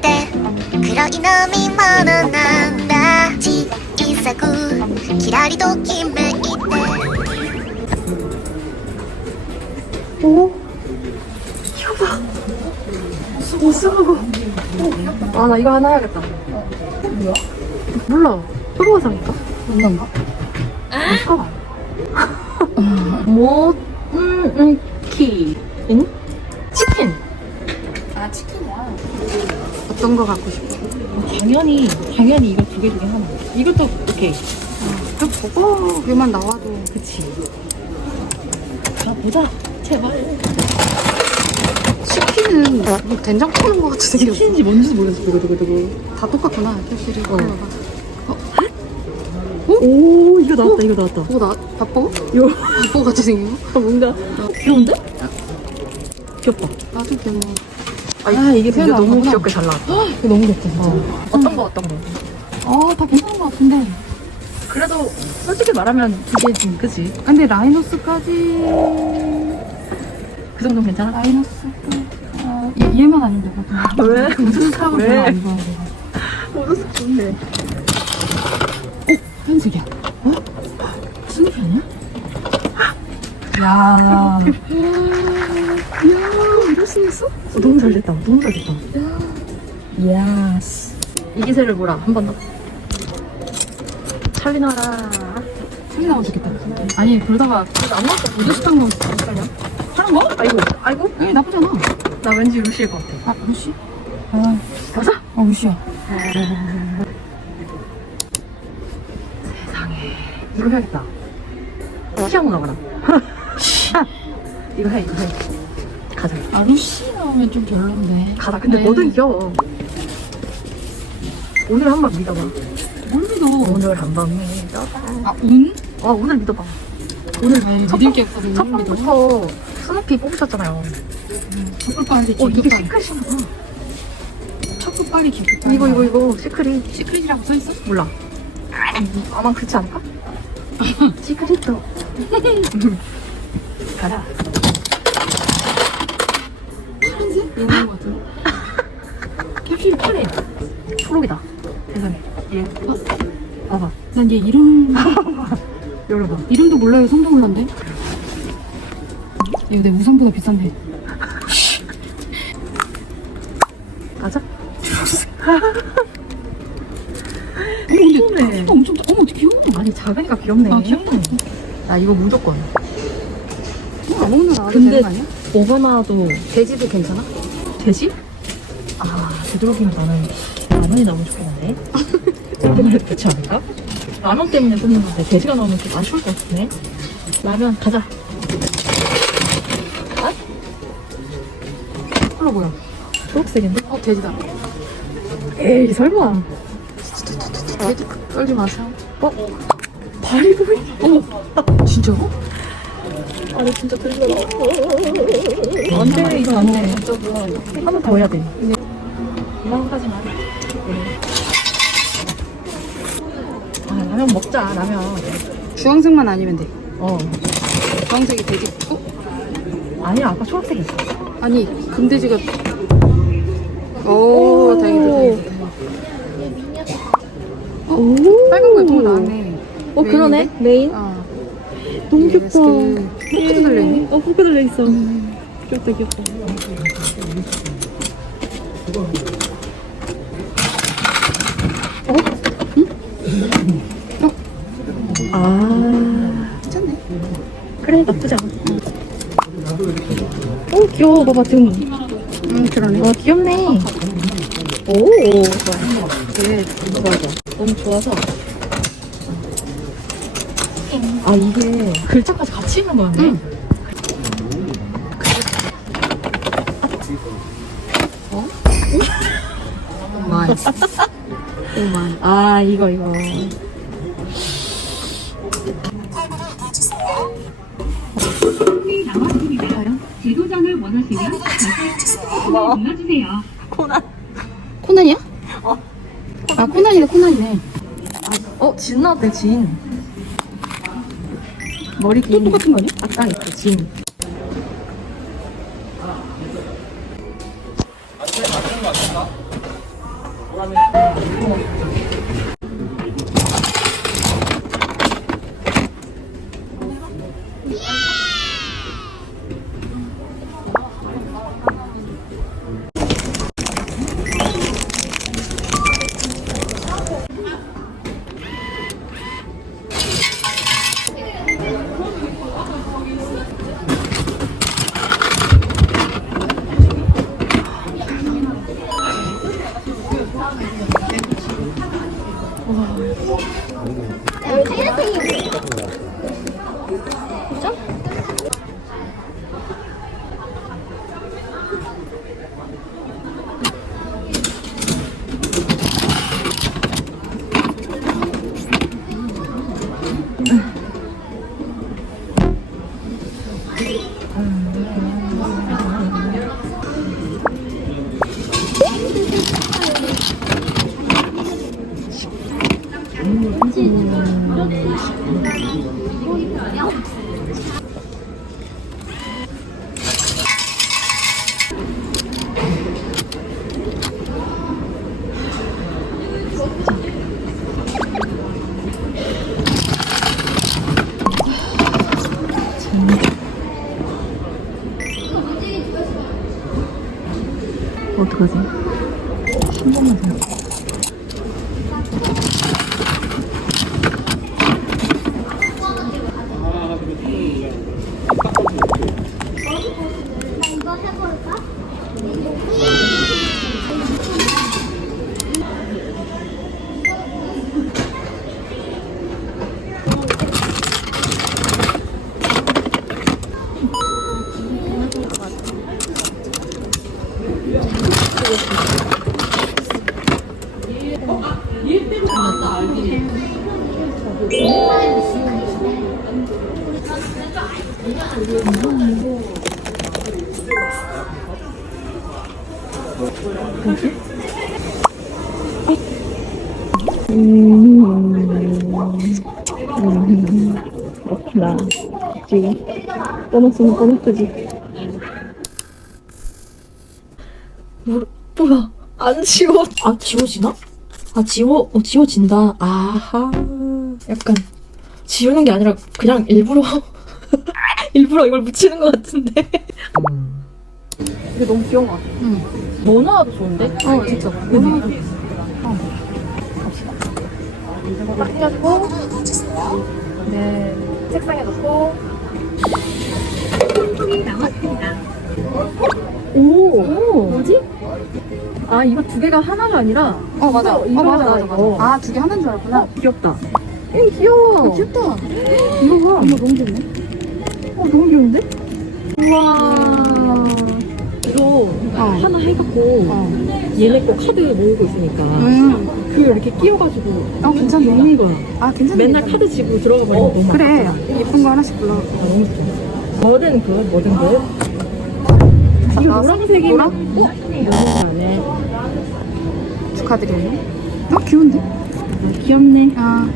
때 그런 이놈이 멀어난다 지인사구 기다리도 김에 있대 어? 오? 이거 봐 무서워 아나 이거 하나 해야겠다 뭐야? 몰라 흑마상인가? 뭔가? 아까 음... 음... 키... 응? 치킨! 어떤 거 갖고 싶어? 당연히 당연히 이거 두 개 중에 하나. 이것도 오케이. 그 보고기만 나와도 그치. 자 보자. 제발. 치킨은 뭐 된장 푸는 거 같이 생겼어 치킨인지 뭔지도 모르겠어. 두고 두고 두고. 다 똑같구나 캡슐이 컬러가 오 이거 나왔다 이거 나왔다. 그거 나 바보? 요 바보 같이 생긴 거? 뭔가 귀여운데? 귀엽다. 나도 귀여워 아 이게 근데 너무 보구나. 귀엽게 잘 나왔다 이거 너무 귀엽다 진짜. 어떤 거 어떤 거? 아다 괜찮은 것 같은데. 그래도 솔직히 말하면 이게 좀 그지. 근데 라이노스까지 그 정도는 괜찮아? 라이노스까지 아, 얘, 얘만 아니면 되거든 왜? 무슨 사고 왜? 별로 안 입어야 돼 모르겠어 좋네. 하얀색이야 어? 스니피 아니야? 야 이럴 수 있어? 어, 너무 잘 됐다. 너무 잘 됐다. 예스. 이 기세를 보라. 한 번 더. 찰리나라. 소리 나고 좋겠다 아니 그러다가 안 나왔다. 우드스탄 거 헷갈려? 하는 거? 아이고. 아이고. 에이 나쁘잖아 나 왠지 루시일 것 같아. 아 루시? 아 가자. 아 루시야 세상에. 이거 해야겠다. 시험 나가라. 이거 해, 이거 해. 가자. 아 루시 나오면 좀 별론데 가자. 근데 네. 뭐든 귀여워. 오늘 한 번 믿어봐. 뭘 믿어 오늘 한 번 믿어봐. 아 운? 아, 오늘 믿어봐. 오늘 아니 첫 믿을 게 없어서 첫뭘 믿어 번부터 스누피 뽑으셨잖아요. 촛불 빨리 어, 이게 기억해 시크릿이구나. 촛불 빨리 기억해 이거, 이거, 이거, 시크릿. 시크릿이라고 써있어? 몰라. 아마 그렇지 않을까? 시크릿도. 가자. 이런 거 같은데 캡슐이 파래. 초록이다. 세상에. 얘. 어? 봐봐. 난 얘 이름 열어봐. 이름도 몰라요 성도 몰랐는데 얘내 우산보다 비싼데 가자. 어머 근데 귀엽네. 크기도 엄청 작- 어머 귀여워 아니, 작으니까 귀엽네. 아 귀엽네 나 이거 무조건. 이거 아무거나 나와도 근데- 되는 거 아니야? 오바마도 돼지도 괜찮아? 돼지? 아, 되도록이면 나는 라면이 나오면 좋겠는데. 라면을 그렇지 않을까? 라면 때문에 쓰는 건데 돼지가 나오면 좀 아쉬울 것 같네. 라면 가자. 컬러 뭐야? 초록색인데? 어 돼지다 에이 설마. 돼지 떨지 마세요 어? 발이 보이? 어머 진짜로? 아니 진짜 들려라. 안돼 이거 안 돼. 한번 더 해야 돼. 마. 아 라면 먹자 라면. 주황색만 아니면 돼 어. 주황색이 돼지 어? 아니야 아까 초록색 있어. 아니 금돼지가 오 다행이다 다행이다 오. 빨간 거 예쁜 거 나왔네 어 그러네 메인. 아 너무 예, 귀엽다. 포크도 달려있네 어 포크 달려 있어. 귀엽다 귀엽다. 어? 아 괜찮네 그래 나쁘지 않아. 오 귀여워 봐봐 등. 음 그러네 어 귀엽네. 오 좋아. 네 좋아 좋아. 너무 좋아서. 아 이게 글자까지 같이 있는 거였네. 응. 오마이 오마이 아 이거 이거. 재도전을 원하시면 눌러주세요. 코난. 코난이야? 아 코난이네 코난이네 어, 진 나왔대, 진. 머리 긴. 또 똑같은 거 아니야? 아까 있어, 진. 진짜? 응. 어떡하지? 한 번만 더. 그렇구나. 지금 보너스는 보너스지. 뭐, 뭐야? 안 지워. 아, 지워지나? 아, 지워, 어, 지워진다. 아하. 약간, 지우는 게 아니라 그냥 일부러, 일부러 이걸 묻히는 것 같은데. 이게 너무 귀여운 것 같아. 응. 뭐 넣어도 좋은데? 어, 진짜. 그지? 딱 해가지고, 네, 책상에 놓고. 오, 뭐지? 아, 이거 두 개가 하나가 아니라, 어, 맞아. 이거, 이거 어, 맞아, 하나, 맞아, 맞아. 이거. 아, 두 개 하나인 줄 알았구나. 귀엽다. 이 귀여워. 어, 귀엽다. 어, 이거 봐. 너무 귀엽네. 어, 너무 귀여운데? 우와. 이거 어. 하나 해갖고, 어. 얘네 거 카드 모으고 있으니까, 음. 그걸 이렇게 끼워가지고, 어, 괜찮네. 먹는 거야. 아, 괜찮네. 맨날 카드 지고 들어가 버리면 너무 그래. 예쁜 거 하나씩 골라. 아, 너무 좋아. 뭐든 그, 뭐든 그. 나 노란색이 노란? 어? 노란색 안에. 축하드려요. 어, 귀여운데? 아, 귀엽네. 아,